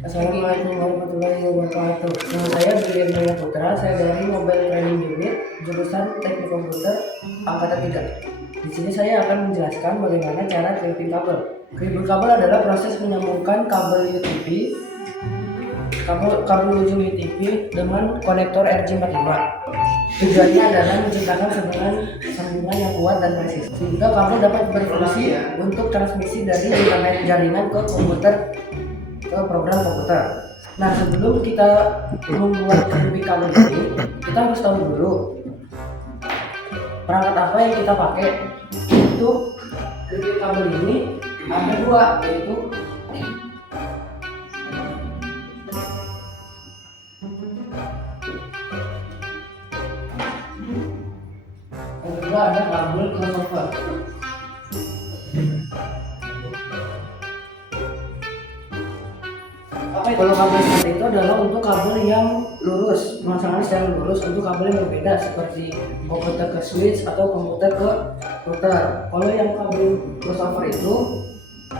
Assalamualaikum warahmatullahi wabarakatuh. Nama saya William Jaya Putra. Saya dari Mobile Training Unit, jurusan Teknik Komputer Angkatan 3. Di sini saya akan menjelaskan bagaimana cara crimping kabel. Crimping kabel adalah proses menyambungkan kabel UTP, kabel ujung UTP dengan konektor RJ45. Tujuannya adalah menciptakan sambungan yang kuat dan presis, sehingga kabel dapat berfungsi untuk transmisi dari internet jaringan ke program komputer. Nah, sebelum kita membuat crimping kabel ini, kita harus tahu dulu perangkat apa yang kita pakai. Untuk crimping kabel ini ada dua, yaitu yang kedua ada kabel crossover. Kalau kabel seperti itu adalah untuk kabel yang lurus, pemasangan secara lurus. Untuk kabel yang berbeda seperti komputer ke switch atau komputer ke router. Kalau yang kabel crossover itu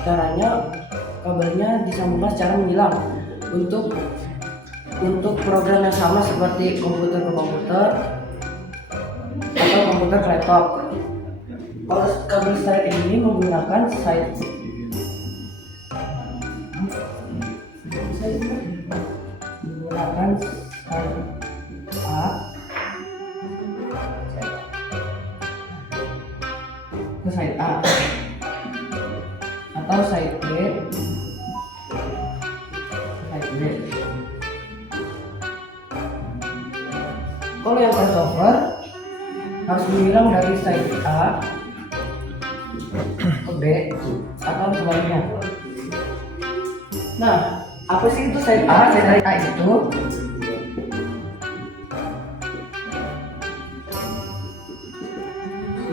caranya kabelnya disambungkan secara menyilang untuk program yang sama seperti komputer ke komputer atau komputer ke laptop. Kalau kabel straight ini menggunakan side A ke side A atau side B ke side B. Kalau yang crossover harus menyilang dari side A ke B atau sebaliknya. Nah, apa sih itu side A? Side A itu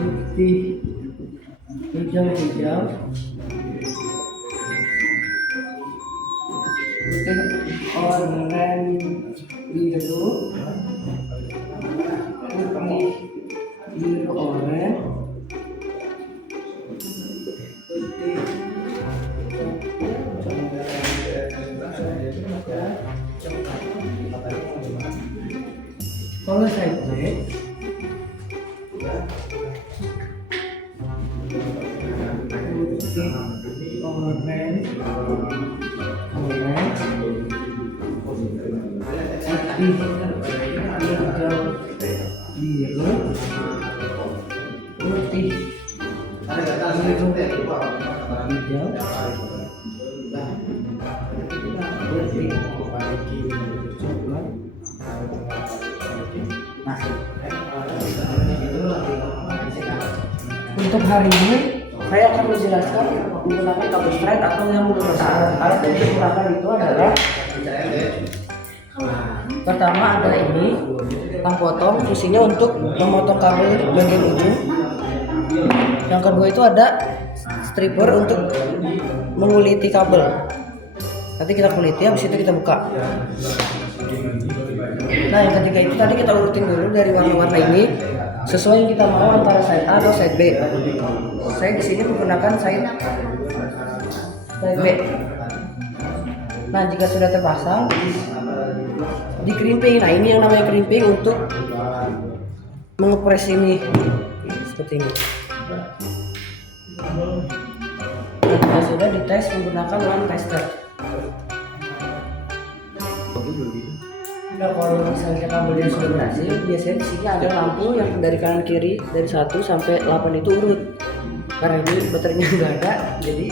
putih, hijau, putih, oranye, biru, putih, biru, oranye, putih. Kalau side B orange, hijau, biru, putih, hijau, coklat. Nah, untuk hari ini saya akan menjelaskan menggunakan kabel straight atau yang lurus. Alat yang digunakan itu adalah pertama ada ini tang potong, fungsinya untuk memotong kabel bagian ujung. Yang kedua itu ada stripper untuk menguliti kabel. Nanti kita kuliti, habis itu kita buka. Nah, yang ketiga itu tadi kita urutin dulu dari warna-warna ini sesuai yang kita mau antara side A atau side B. Saya di sini menggunakan side B. Nah, jika sudah terpasang, di crimping. Nah, ini yang namanya crimping untuk mengepres ini seperti ini. Nah, jika sudah dites menggunakan one tester. Nah, kalau misalnya kabelnya sudah berhasil, biasanya di sini ada lampu yang dari kanan kiri dari 1 sampai 8 itu urut. Karena ini baterainya nggak ada, jadi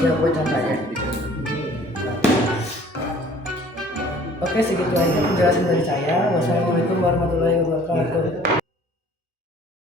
ya buat contohnya. Oke, segitu aja penjelasan dari saya. Wassalamualaikum warahmatullahi wabarakatuh.